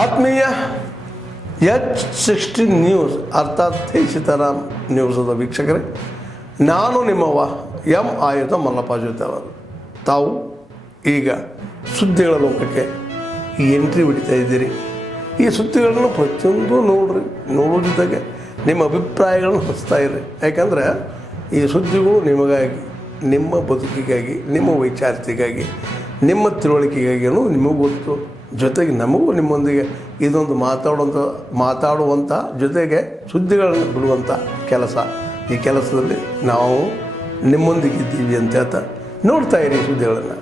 ಆತ್ಮೀಯ H16 news ಅರ್ಥಾತ್ ಸೀತಾರಾಮ್ ನ್ಯೂಸದ ವೀಕ್ಷಕರೇ, ನಾನು ನಿಮ್ಮವ ಎಂ ಆಯುಧ ಮಲ್ಲಪ್ಪ ಜೊತೆ ಅವರು. ತಾವು ಈಗ ಸುದ್ದಿಗಳ ಲೋಕಕ್ಕೆ ಎಂಟ್ರಿ ಹೊಡಿತಾ ಇದ್ದೀರಿ. ಈ ಸುದ್ದಿಗಳನ್ನು ಪ್ರತಿಯೊಂದು ನೋಡೋ ಜೊತೆಗೆ ನಿಮ್ಮ ಅಭಿಪ್ರಾಯಗಳನ್ನು ಹಚ್ತಾ ಇರಿ. ಯಾಕಂದರೆ ಈ ಸುದ್ದಿಗಳು ನಿಮಗಾಗಿ, ನಿಮ್ಮ ಬದುಕಿಗಾಗಿ, ನಿಮ್ಮ ವೈಚಾರಿಕೆಗಾಗಿ, ನಿಮ್ಮ ತಿಳುವಳಿಕೆಗಾಗಿಯೂ ನಿಮಗೂ ಗೊತ್ತು. ಜೊತೆಗೆ ನಮಗೂ ನಿಮ್ಮೊಂದಿಗೆ ಇದೊಂದು ಮಾತಾಡುವಂಥ ಜೊತೆಗೆ ಸುದ್ದಿಗಳನ್ನು ಬಿಡುವಂಥ ಕೆಲಸ. ಈ ಕೆಲಸದಲ್ಲಿ ನಾವು ನಿಮ್ಮೊಂದಿಗೆ ಇದ್ದೀವಿ ಅಂತ ಹೇಳ್ತಾ ನೋಡ್ತಾ ಇರಿ ಸುದ್ದಿಗಳನ್ನು.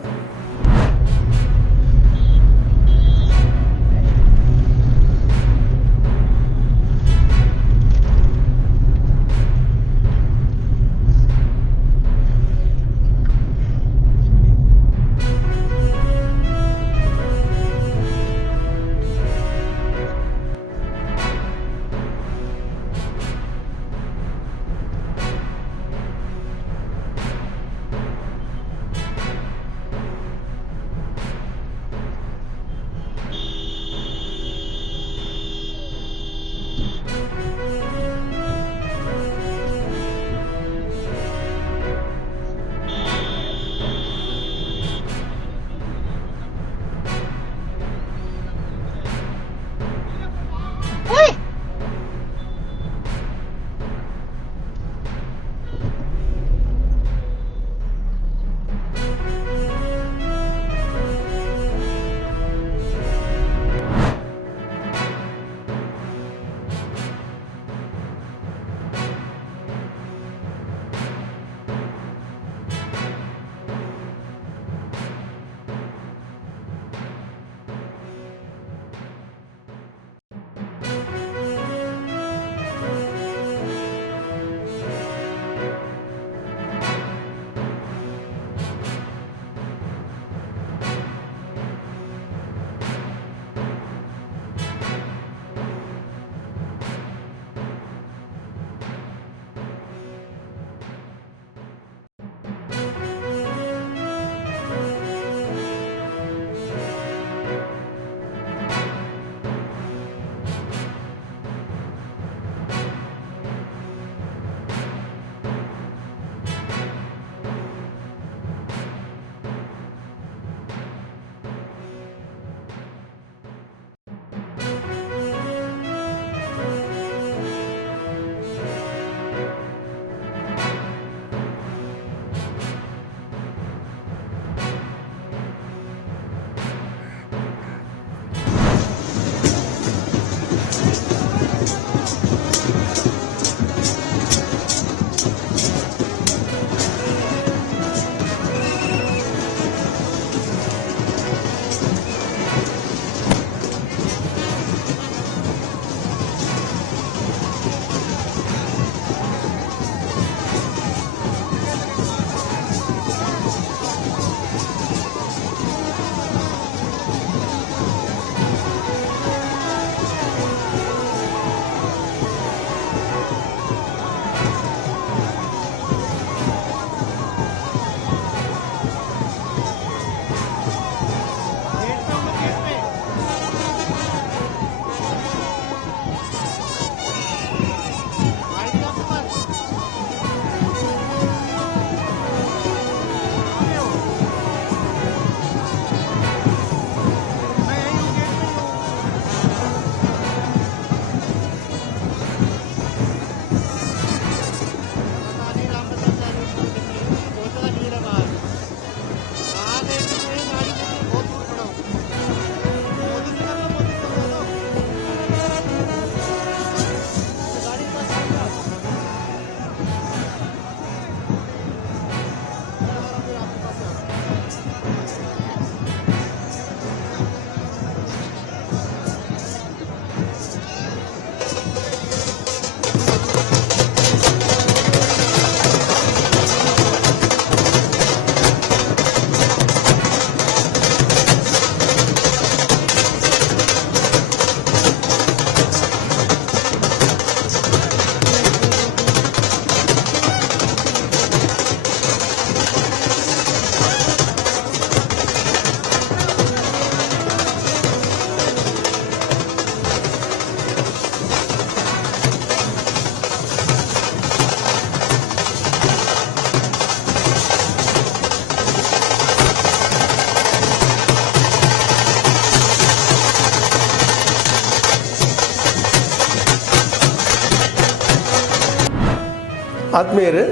ಆತ್ಮೀಯರೇ,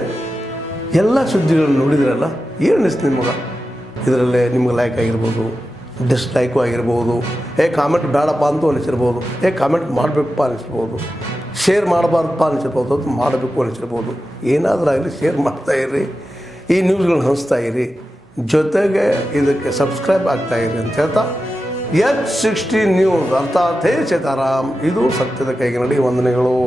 ಎಲ್ಲ ಸುದ್ದಿಗಳನ್ನು ನೋಡಿದ್ರಲ್ಲ, ಏನು ಅನಿಸ್ತು ನಿಮಗೆ? ಇದರಲ್ಲೇ ನಿಮ್ಗೆ ಲೈಕ್ ಆಗಿರ್ಬೋದು, ಡಿಸ್ಲೈಕು ಆಗಿರ್ಬೋದು, ಕಾಮೆಂಟ್ ಬೇಡಪ್ಪ ಅಂತೂ ಅನಿಸಿರ್ಬೋದು, ಕಾಮೆಂಟ್ ಮಾಡಬೇಕಪ್ಪ ಅನಿಸಿರ್ಬೋದು, ಶೇರ್ ಮಾಡಬಾರ್ದಪ್ಪ ಅನಿಸಿರ್ಬೋದು, ಅದು ಮಾಡಬೇಕು ಅನಿಸಿರ್ಬೋದು. ಏನಾದರೂ ಆಗಲಿ ಶೇರ್ ಮಾಡ್ತಾಯಿರಿ, ಈ ನ್ಯೂಸ್ಗಳನ್ನ ಹಂಚ್ತಾಯಿರಿ, ಜೊತೆಗೆ ಇದಕ್ಕೆ ಸಬ್ಸ್ಕ್ರೈಬ್ ಆಗ್ತಾಯಿರಿ ಅಂತ ಹೇಳ್ತಾ, H16 ನ್ಯೂಸ್ ಅರ್ಥಾತ್ ಹೇ ಸೀತಾರಾಮ್, ಇದು ಸತ್ಯದ ಕೈಗೆ ನಡಿ. ವಂದನೆಗಳು.